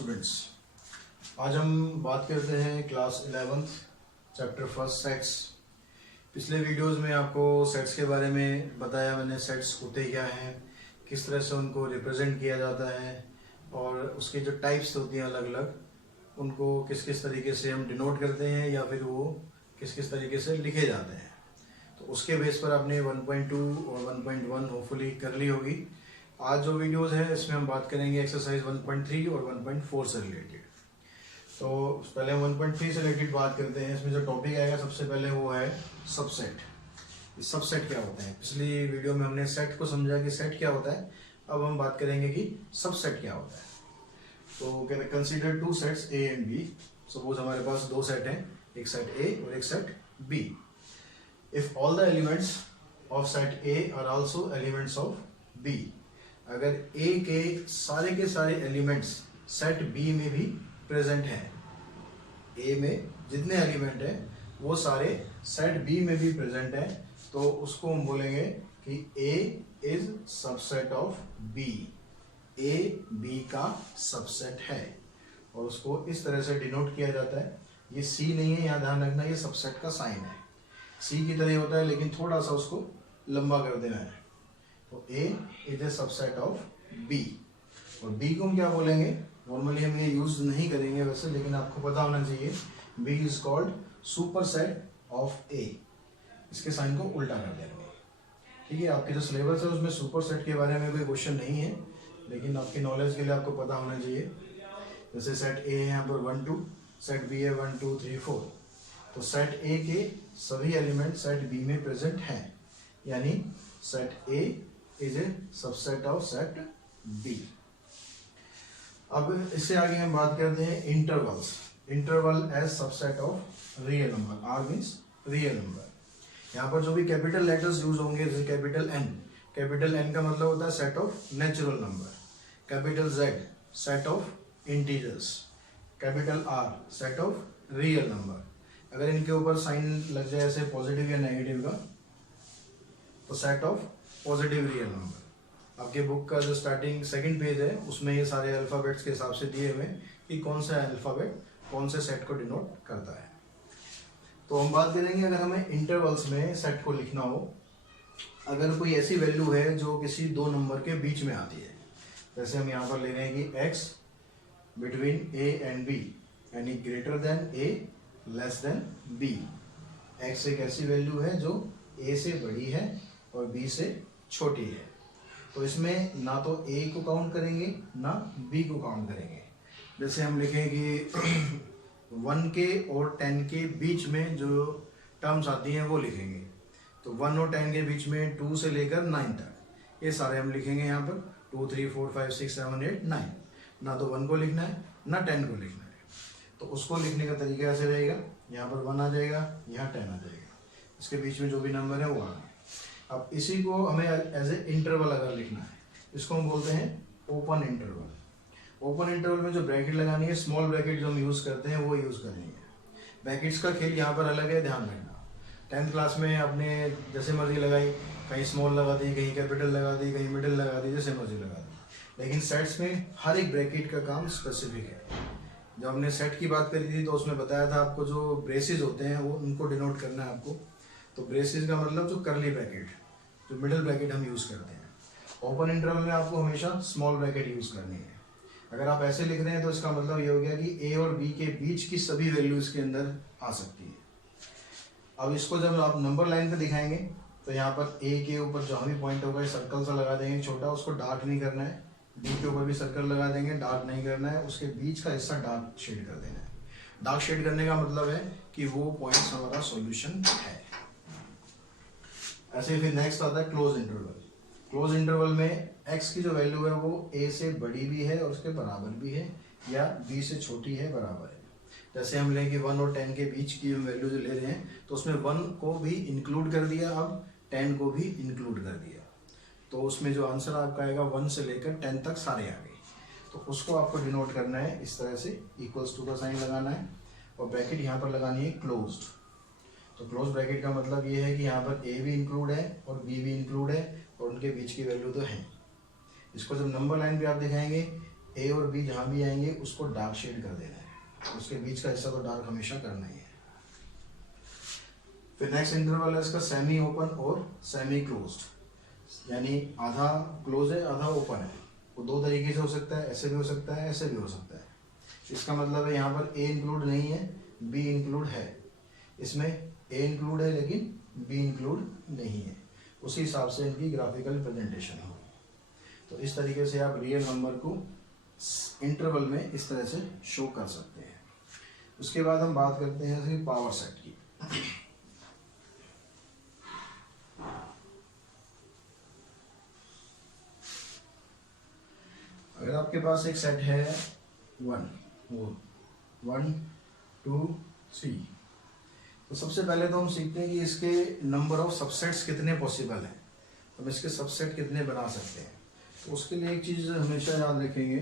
Students, आज हम बात करते हैं class 11th chapter first sets. पिछले वीडियोस में आपको सेट्स के बारे में बताया मैंने, सेट्स होते क्या हैं, किस तरह से उनको रिप्रेजेंट किया जाता है और उसकी जो टाइप्स होती हैं अलग अलग, उनको किस किस तरीके से हम डिनोट करते हैं या फिर वो किस किस तरीके से लिखे जाते हैं। तो उसके बेस पर आपने 1.2 और 1.1 होपफुली कर ली होगी। आज जो वीडियोस है इसमें हम बात करेंगे एक्सरसाइज 1.3 और 1.4 से रिलेटेड। तो पहले हम 1.3 से रिलेटेड बात करते हैं। इसमें जो टॉपिक आएगा सबसे पहले वो है सबसेट। सबसेट क्या होते हैं? पिछली वीडियो में हमने सेट को समझा कि सेट क्या होता है, अब हम बात करेंगे कि सबसेट क्या होता है। तो कहते हैं consider two sets A and B. Suppose हमारे पास दो सेट हैं, एक सेट ए और एक set B. If all the elements of set A are also elements of B, अगर ए के सारे एलिमेंट्स सेट बी में भी प्रेजेंट हैं, ए में जितने एलिमेंट हैं वो सारे सेट बी में भी प्रेजेंट हैं, तो उसको हम बोलेंगे कि A is subset of B. A B का सबसेट है और उसको इस तरह से डिनोट किया जाता है। ये सी नहीं है, यहाँ ध्यान रखना, ये सबसेट का साइन है। सी की तरह होता है लेकिन थोड़ा सा उसको लंबा कर देना है। तो A is a subset of B और B को हम क्या बोलेंगे? नॉर्मली हम ये यूज नहीं करेंगे वैसे, लेकिन आपको पता होना चाहिए B is called super set of A। इसके साइन को उल्टा कर देंगे। ठीक है, आपके जो सिलेबस है उसमें सुपर सेट के बारे में कोई क्वेश्चन नहीं है, लेकिन आपकी नॉलेज के लिए आपको पता होना चाहिए। जैसे सेट A है यहाँ पर 1 2, सेट B है 1 2 3 4, तो सेट A के सभी एलिमेंट सेट B में प्रेजेंट हैं, यानी set A is a subset of set B। अब इससे आगे हम बात करते हैं intervals. Interval as subset of real number. R means real number. यहाँ पर जो भी कैपिटल लेटर्स यूज होंगे, जैसे कैपिटल N, कैपिटल N का मतलब होता है set of natural number. Capital Z set of integers. Capital R set of real number. अगर इनके ऊपर साइन लग जाए ऐसे पॉजिटिव या नेगेटिव का, तो set of positive real number. आपके बुक का जो स्टार्टिंग सेकंड पेज है उसमें ये सारे अल्फाबेट्स के हिसाब से दिए हुए कि कौन सा अल्फाबेट कौन से सेट को डिनोट करता है। तो हम बात करेंगे अगर हमें इंटरवल्स में सेट को लिखना हो, अगर कोई ऐसी वैल्यू है जो किसी दो नंबर के बीच में आती है, जैसे हम यहाँ पर ले रहे हैं कि x between a and b यानी greater than a less than b। x एक ऐसी वैल्यू है जो a से बड़ी है और b से छोटी है, तो इसमें ना तो a को काउंट करेंगे ना b को काउंट करेंगे। जैसे हम लिखें कि 1 के और 10 के बीच में जो टर्म्स आती हैं वो लिखेंगे, तो 1 और 10 के बीच में 2 से लेकर 9 तक ये सारे हम लिखेंगे यहाँ पर 2 3 4 5 6 7 8 9। ना तो 1 को लिखना है ना 10 को लिखना है, तो उसको लिखने का तरीका ऐसे रहेगा, यहाँ पर 1 आ जाएगा, यहाँ 10 आ जाएगा, इसके बीच में जो भी नंबर है वो आ गया। अब इसी को हमें एज ए इंटरवल अगर लिखना है, इसको हम बोलते हैं ओपन इंटरवल। ओपन इंटरवल में जो ब्रैकेट लगानी है, स्मॉल ब्रैकेट जो हम यूज़ करते हैं वो यूज़ करनी है। ब्रैकेट्स का खेल यहाँ पर अलग है, ध्यान रखना। 10th क्लास में आपने जैसे मर्जी लगाई, कहीं स्मॉल लगा दी, कहीं कैपिटल लगा दी, कहीं मिडिल लगा दी, जैसे मर्जी लगा दी, लेकिन सेट्स में हर एक ब्रैकेट का काम स्पेसिफिक है। जब हमने सेट की बात करी थी तो उसमें बताया था आपको जो ब्रेसेस होते हैं वो उनको डिनोट करना है आपको। तो ब्रेसेस का मतलब जो करली ब्रैकेट, जो मिडिल ब्रैकेट हम यूज़ करते हैं। ओपन इंटरवल में आपको हमेशा स्मॉल ब्रैकेट यूज़ करनी है। अगर आप ऐसे लिख रहे हैं तो इसका मतलब ये हो गया कि ए और बी के बीच की सभी वैल्यूज के अंदर आ सकती है। अब इसको जब आप नंबर लाइन पे दिखाएंगे तो यहाँ पर ए के ऊपर जहाँ भी पॉइंट होगा सर्कल सा लगा देंगे छोटा, उसको डार्क नहीं करना है। बी के ऊपर भी सर्कल लगा देंगे, डार्क नहीं करना है, उसके बीच का हिस्सा डार्क शेड कर देना है। डार्क शेड करने का मतलब है कि वो पॉइंट्स हमारा सॉल्यूशन है। ऐसे फिर नेक्स्ट आता है क्लोज इंटरवल। क्लोज इंटरवल में x की जो वैल्यू है वो a से बड़ी भी है और उसके बराबर भी है, या b से छोटी है बराबर है। जैसे हम लेंगे 1 और 10 के बीच की हम वैल्यू जो ले रहे हैं, तो उसमें 1 को भी इंक्लूड कर दिया, अब 10 को भी इंक्लूड कर दिया, तो उसमें जो आंसर आपका आएगा 1 से लेकर 10 तक सारे आ गए। तो उसको आपको डिनोट करना है इस तरह से, इक्वल्स टू का साइन लगाना है और ब्रैकेट यहाँ पर लगानी है क्लोज्ड। तो क्लोज ब्रैकेट का मतलब ये है कि यहाँ पर a भी इंक्लूड है और b भी इंक्लूड है और उनके बीच की वैल्यू तो है। इसको जब नंबर लाइन पे आप दिखाएंगे ए और बी जहाँ भी आएंगे उसको डार्क शेड कर देना है, उसके बीच का हिस्सा तो डार्क हमेशा करना ही है। फिर नेक्स्ट इंटरवल है इसका सेमी ओपन और सेमी क्लोज्ड, यानी आधा क्लोज है आधा ओपन है। वो दो तरीके से हो सकता है, ऐसे भी हो सकता है ऐसे भी हो सकता है। इसका मतलब है यहाँ पर ए इंक्लूड नहीं है, बी इंक्लूड है। इसमें ए इंक्लूड है लेकिन बी इंक्लूड नहीं है, उसी हिसाब से इनकी ग्राफिकल रिप्रेजेंटेशन हो। तो इस तरीके से आप रियल नंबर को इंटरवल में इस तरह से शो कर सकते हैं। उसके बाद हम बात करते हैं पावर सेट की। अगर आपके पास एक सेट है 1 2 3, तो सबसे पहले तो हम सीखते हैं कि इसके नंबर ऑफ सबसेट्स कितने पॉसिबल हैं, हम इसके सबसेट कितने बना सकते हैं। तो उसके लिए एक चीज़ हमेशा याद रखेंगे,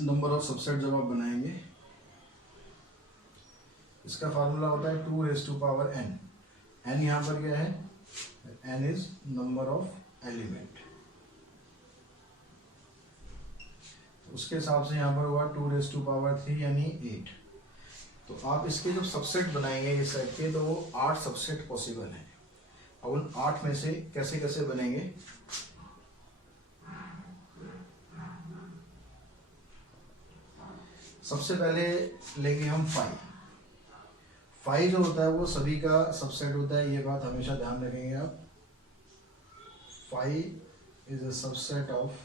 नंबर ऑफ सबसेट जब आप बनाएंगे इसका फार्मूला होता है 2n। n यहाँ पर क्या है, n is number of element. उसके हिसाब से यहाँ पर हुआ 2⁻³ यानी 8। तो आप इसके जब सबसेट बनाएंगे इस सेट के, तो वो 8 सबसेट पॉसिबल हैं। अब उन 8 में से कैसे कैसे बनेंगे, सबसे पहले लेंगे हम 5 जो होता है वो सभी का सबसेट होता है, ये बात हमेशा ध्यान रखेंगे आप। 5 is a subset of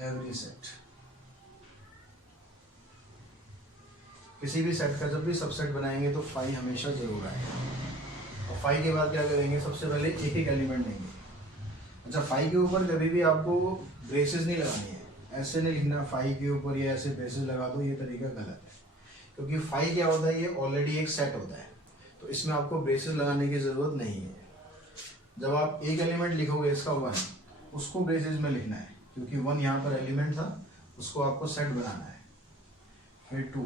every set. किसी भी सेट का जब भी सबसेट बनाएंगे तो 5 हमेशा जरूर आएगा। और 5 के बाद क्या करेंगे, सबसे पहले एक एक एलिमेंट लेंगे। अच्छा, 5 के ऊपर कभी भी आपको ब्रेसेस नहीं लगानी है, ऐसे नहीं लिखना 5 के ऊपर या ऐसे ब्रेसेस लगा दो, ये तरीका गलत है। क्योंकि 5 क्या होता है, ये ऑलरेडी एक सेट होता है, तो इसमें आपको ब्रेसेस लगाने की जरूरत नहीं है। जब आप एक एलिमेंट लिखोगे इसका 1, उसको ब्रेसेस में लिखना है, क्योंकि 1 यहाँ पर एलिमेंट था, उसको आपको सेट बनाना है। फिर 2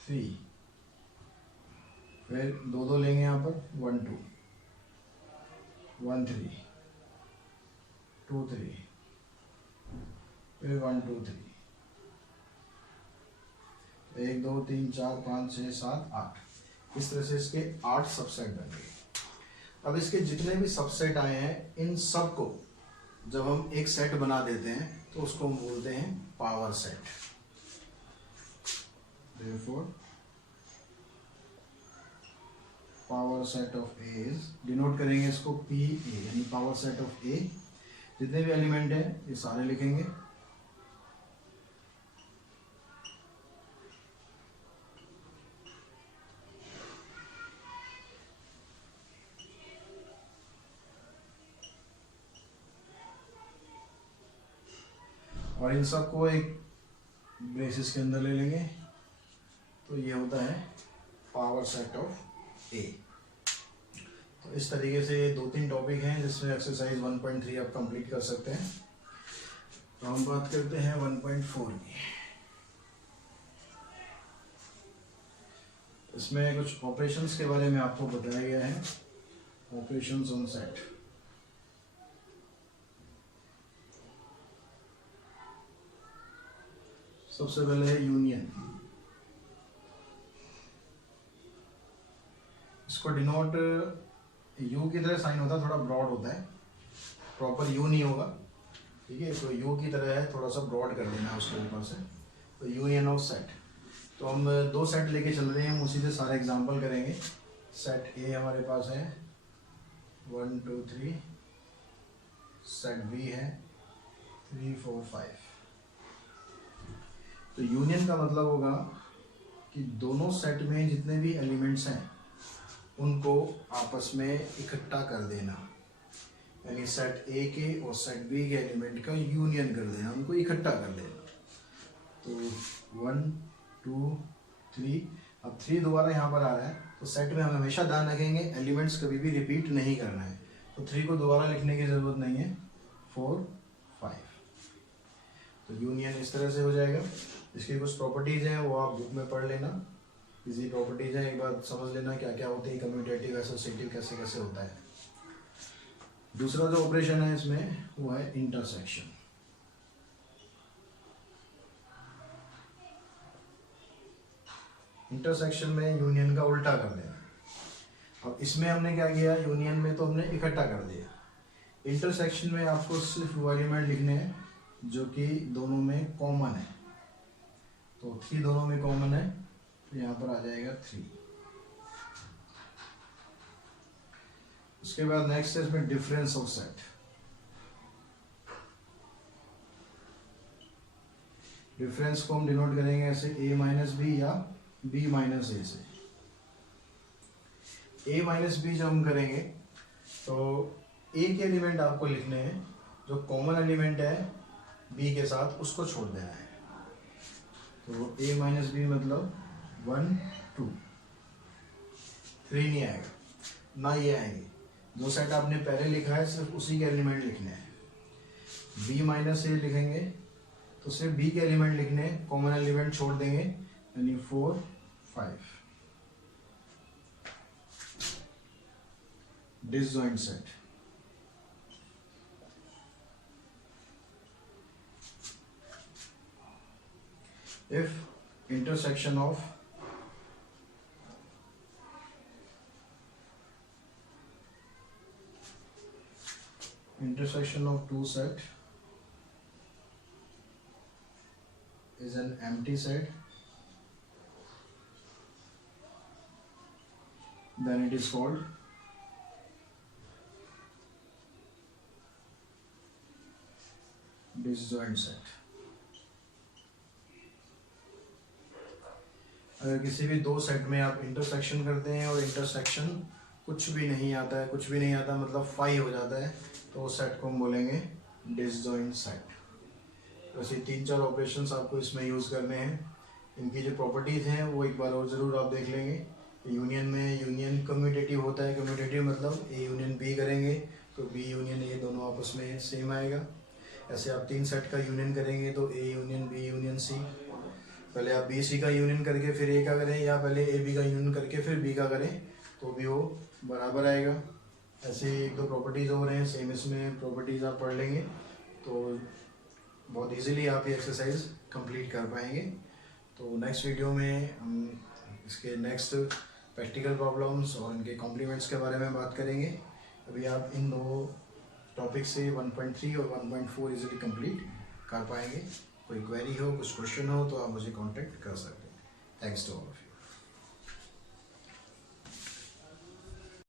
3, फिर दो लेंगे यहाँ पर 1 2 1 3 2 3, फिर 1 2 3, 1 2 3 4 5 6 7 8। इस तरह से इसके 8 सबसेट बन गए। अब इसके जितने भी सबसेट आए हैं, इन सब को जब हम एक सेट बना देते हैं तो उसको हम बोलते हैं power set. Therefore, power set of A is, denote करेंगे इसको PA, यानी पावर सेट ऑफ ए। जितने भी एलिमेंट है ये सारे लिखेंगे। और इन सबको एक ब्रेसेस के अंदर ले लेंगे, तो ये होता है पावर सेट ऑफ ए। तो इस तरीके से 2-3 टॉपिक हैं जिसमें एक्सरसाइज 1.3 आप कंप्लीट कर सकते हैं। तो हम बात करते हैं 1.4 की। इसमें कुछ ऑपरेशंस के बारे में आपको बताया गया है, ऑपरेशंस ऑन सेट। सबसे पहले है यूनियन। इसको डिनोट यू की तरह साइन होता है, थोड़ा ब्रॉड होता है, प्रॉपर यू नहीं होगा, ठीक है। तो यू की तरह है, थोड़ा सा ब्रॉड कर देना है उसके ऊपर से। तो यूनियन ऑफ सेट, तो हम 2 सेट लेके चल रहे हैं, हम उसी से सारे एग्जांपल करेंगे। सेट ए हमारे पास है 1 2 3, सेट बी है 3 4 5। तो यूनियन का मतलब होगा कि दोनों सेट में जितने भी एलिमेंट्स हैं उनको आपस में इकट्ठा कर देना, यानी सेट ए के और सेट बी के एलिमेंट का यूनियन कर देना, उनको इकट्ठा कर देना। तो 1 2 3, अब 3 दोबारा यहाँ पर आ रहा है, तो सेट में हम हमेशा ध्यान रखेंगे एलिमेंट्स कभी भी रिपीट नहीं करना है। तो 3 को दोबारा लिखने की ज़रूरत नहीं है, 4 5। तो यूनियन इस तरह से हो जाएगा। इसकी कुछ प्रॉपर्टीज़ हैं वो आप बुक में पढ़ लेना, इजी प्रॉपर्टीज़ हैं, एक बार समझ लेना क्या क्या होती है, कम्यूटेटिव एसोसिएटिव कैसे कैसे होता है। दूसरा जो ऑपरेशन है इसमें वो है इंटरसेक्शन। इंटरसेक्शन में यूनियन का उल्टा कर देना। अब इसमें हमने क्या किया, यूनियन में तो हमने इकट्ठा कर दिया, इंटरसेक्शन में आपको सिर्फ वो एलिमेंट लिखने हैं जो कि दोनों में कॉमन है। तो 3 दोनों में कॉमन है, तो यहाँ पर आ जाएगा 3। उसके बाद नेक्स्ट है इसमें डिफरेंस ऑफ सेट। डिफरेंस को हम डिनोट करेंगे ऐसे a माइनस बी या b माइनस ए से। a माइनस बी जब हम करेंगे तो a के एलिमेंट आपको लिखने हैं, जो कॉमन एलिमेंट है b के साथ उसको छोड़ देना है। तो a माइनस बी मतलब 1 2 3 नहीं आएगा ना, ये आएंगे। जो सेट आपने पहले लिखा है सिर्फ उसी के एलिमेंट लिखने हैं। b माइनस ए लिखेंगे तो सिर्फ b के एलिमेंट लिखने हैं, कॉमन एलिमेंट छोड़ देंगे, यानी 4 5। Disjoint set. If intersection of two set is an empty set, then it is called disjoint set। अगर किसी भी दो सेट में आप इंटरसेक्शन करते हैं और इंटरसेक्शन कुछ भी नहीं आता है, कुछ भी नहीं आता मतलब 5 हो जाता है, तो उस सेट को हम बोलेंगे डिसजॉइंट सेट। वैसे 3-4 ऑपरेशंस आपको इसमें यूज़ करने हैं। इनकी जो प्रॉपर्टीज़ हैं वो एक बार और ज़रूर आप देख लेंगे। यूनियन में यूनियन कम्यूटेटिव होता है, कम्यूटेटिव मतलब ए यूनियन बी करेंगे तो बी यूनियन ए दोनों आपस में सेम आएगा। ऐसे आप 3 सेट का यूनियन करेंगे तो A union B union C. पहले आप बी सी का यूनियन करके फिर ए का करें, या पहले ए बी का यूनियन करके फिर बी का करें तो भी वो बराबर आएगा। ऐसे 1-2 प्रॉपर्टीज़ हो रहे हैं सेम, इसमें प्रॉपर्टीज़ आप पढ़ लेंगे तो बहुत इजीली आप ये एक्सरसाइज कंप्लीट कर पाएंगे। तो नेक्स्ट वीडियो में हम इसके नेक्स्ट प्रैक्टिकल प्रॉब्लम्स और इनके कॉम्प्लीमेंट्स के बारे में बात करेंगे। अभी आप इन 2 टॉपिक से 1.3 और 1.4 इजीली कंप्लीट कर पाएंगे। कोई क्वेरी हो, कुछ क्वेश्चन हो तो आप मुझे कांटेक्ट कर सकते हैं। Thanks to all of you.